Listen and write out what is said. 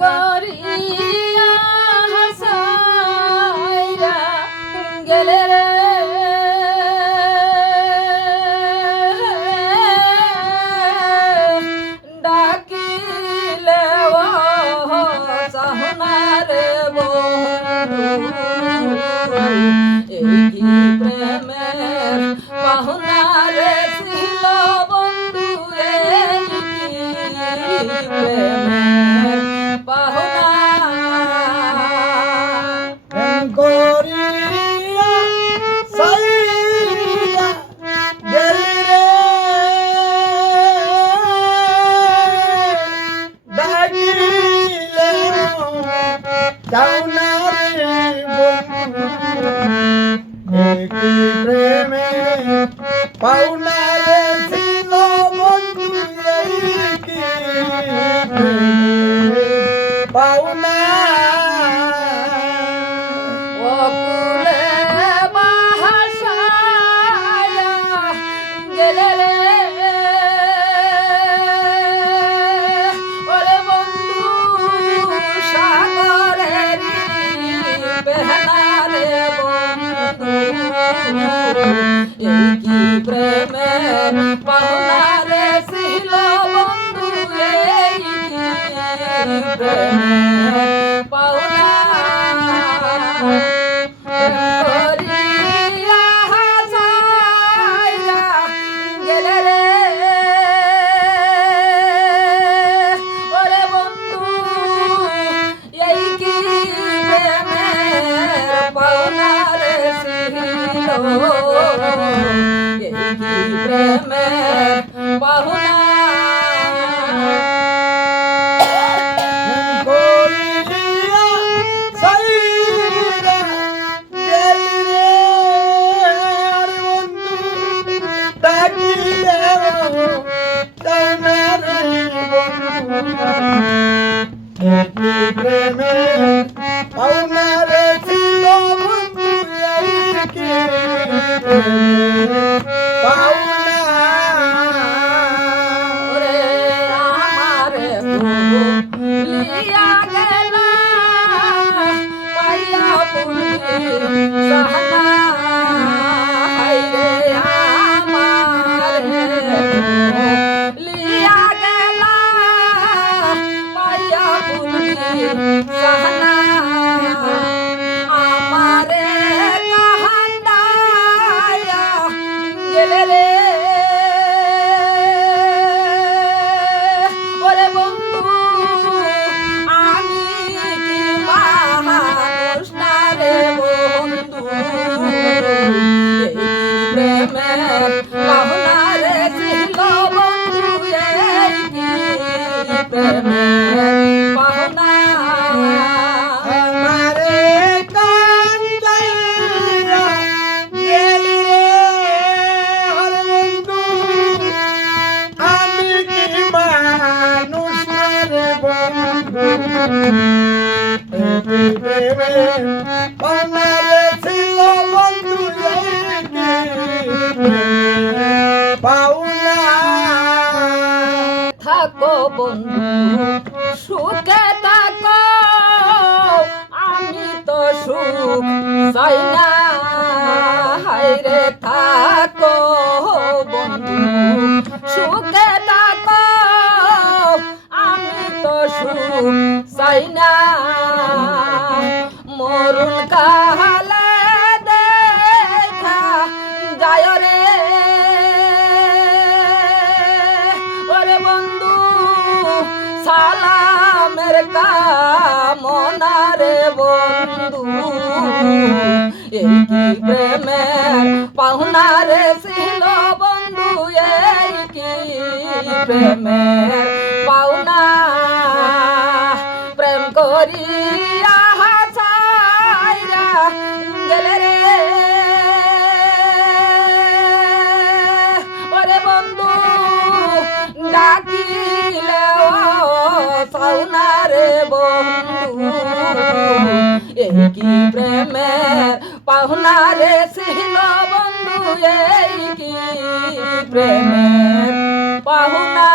করিয়া হাসাইরা গেলে রে ডাকিলে ও চাহনারে বন্ধু এই কি প্রেমের পাহুনারে ছিল বন্ধু এই কি প্রেমের পাহুনা করিয়া সাইয়া গেলি রে ডাকিলে চাউনারে বন্ধু প্রেমে পাউনারে ছিল বন্ধু কি পাউনা অকুলে বাহাসায়া গেলে রে ওরে বন্ধু সাগরের বেহারে বন্ধু এই কি প্রেমের পাওনারে ছিল বন্ধু এই কি প্রেমের পাওনা করিয়া হাসাইরা গেলে রে ওরে বন্ধু এই কি প্রেমের পাওনারে ছিল এই কি প্রেমের পাওনা প্রেমে পাউনারে ছিল বন্ধু এই কি পাউনা ওরে আমারে ভুলিয়া গেলা পাইয়া পুলকি সাহানা হায়রে আমারে ভুলিয়া গেলা পাইয়া পুলকি সাহানা আমারে কাহান্দায়া গেলে রে ওরে বন্ধু আমি কি মানুষ না রে বন্ধু এই প্রেমের পাওনারে ছিল বন্ধু এই কি প্রেমের পাওনা আমারে কান্দাইয়া গেলি রে হরে বন্ধু আমি কি মানুষ না রে বন্ধু এই প্রেমে পাওনারে ছিল বন্ধু এই কি পাওনা থাকো বন্ধু সুখে থাকো আমি তো সুখ চাই না হায়রে থাকো বন্ধু সুখে থাকো আমি তো সুখ চাই না মরুন কাহালে দেখা যায় রে ওরে বন্ধু সালামের কামনা রে বন্ধু এই কি প্রেমের পাওনা রে ছিল বন্ধু এই কি প্রেমের পাওনা প্রেম করিয়া হাসাইরা গেলে রে ওরে বন্ধু ডাকিলে পাওনারে বন্ধু এই কি প্রেমের পাওনারে ছিল বন্ধু এই কি প্রেমের পাওনা।